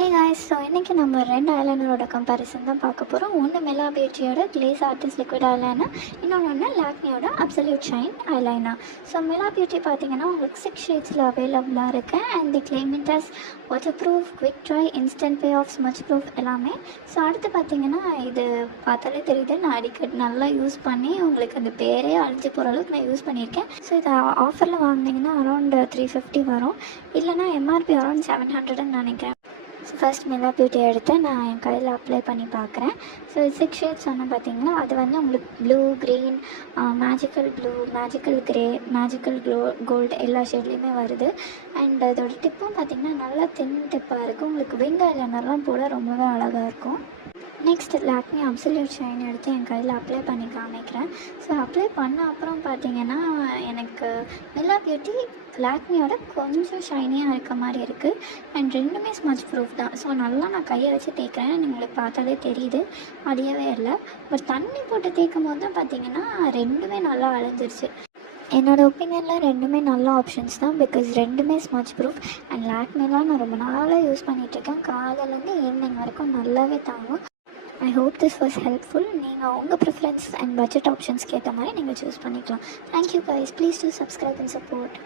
Hey guys, so இன்றைக்கி நம்ம 2 ஐலைனரோட comparison தான் பார்க்க போகிறோம். ஒன்று மெலா பியூட்டியோட கிளேஸ் ஆர்டிஸ்ட் லிக்விட் ஐலைனர், இன்னொன்று லாக்மியோட absolute shine eyeliner. So Mela beauty பார்த்தீங்கன்னா உங்களுக்கு 6 ஷேட்ஸில் அவைலபிளாக இருக்குது. And the climate as waterproof, quick dry, instant payoff, smudge proof எல்லாமே. ஸோ அடுத்து பார்த்தீங்கன்னா இது பார்த்தாலே தெரியுது, நான் அடிக்கடி நல்லா யூஸ் பண்ணி உங்களுக்கு அந்த பேரே அழிஞ்சு போகிற அளவுக்கு நான் யூஸ் பண்ணியிருக்கேன். ஸோ இதை ஆஃபரில் வாங்கினீங்கன்னா அரௌண்ட் 350 வரும், இல்லைனா எம்ஆர்பி அரௌண்ட் 700ன்னு நினைக்கிறேன். ஸோ ஃபர்ஸ்ட் மெலா பியூட்டி எடுத்து நான் என் கையில் அப்ளை பண்ணி பார்க்குறேன். ஸோ 6 ஷேட்ஸ் சொன்னேன் பார்த்தீங்களா, அது வந்து உங்களுக்கு blue, green, magical blue, magical grey, magical gold எல்லா ஷேட்லேயுமே வருது. அண்ட் அதோட டிப்பும் பார்த்திங்கன்னா நல்லா தின் டிப்பாக இருக்குது. உங்களுக்கு விங் ஐலைனர்லாம் போட ரொம்பவே அழகாக இருக்கும். நெக்ஸ்ட் லாக்மி அப்சல்யூட் ஷைன் எடுத்து என் கையில் அப்ளை பண்ணி காமிக்கிறேன். ஸோ அப்ளை பண்ண அப்புறம் பார்த்தீங்கன்னா எனக்கு மெலா பியூட்டி லாக்மியோட கொஞ்சம் ஷைனியாக இருக்க மாதிரி இருக்குது. அண்ட் ரெண்டுமே ஸ்மச் ப்ரூஃப் தான். ஸோ நல்லா நான் கையை வச்சு தேய்க்கிறேன், உங்களுக்கு பார்த்தாலே தெரியுது அடியவே இல்லை. பட் தண்ணி போட்டு தேய்க்கும் போது தான் பார்த்தீங்கன்னா ரெண்டுமே நல்லா அழிஞ்சிருச்சு. என்னோடய ஒப்பீனியனில் ரெண்டுமே நல்ல ஆப்ஷன்ஸ் தான், பிகாஸ் ரெண்டுமே ஸ்மச் ப்ரூஃப். அண்ட் லாக்மிலாம் நான் ரொம்ப நாளாக யூஸ் பண்ணிகிட்ருக்கேன், காலையிலேருந்து ஈவினிங் வரைக்கும் நல்லாவே தாங்கும். I hope this was helpful. நீங்கள் உங்கள் ப்ரிஃபரன்ஸ் அண்ட் பட்ஜெட் ஆப்ஷன்ஸ்க்கு ஏற்ற மாதிரி நீங்கள் சூஸ் பண்ணிக்கலாம். Thank you guys, please do subscribe and support.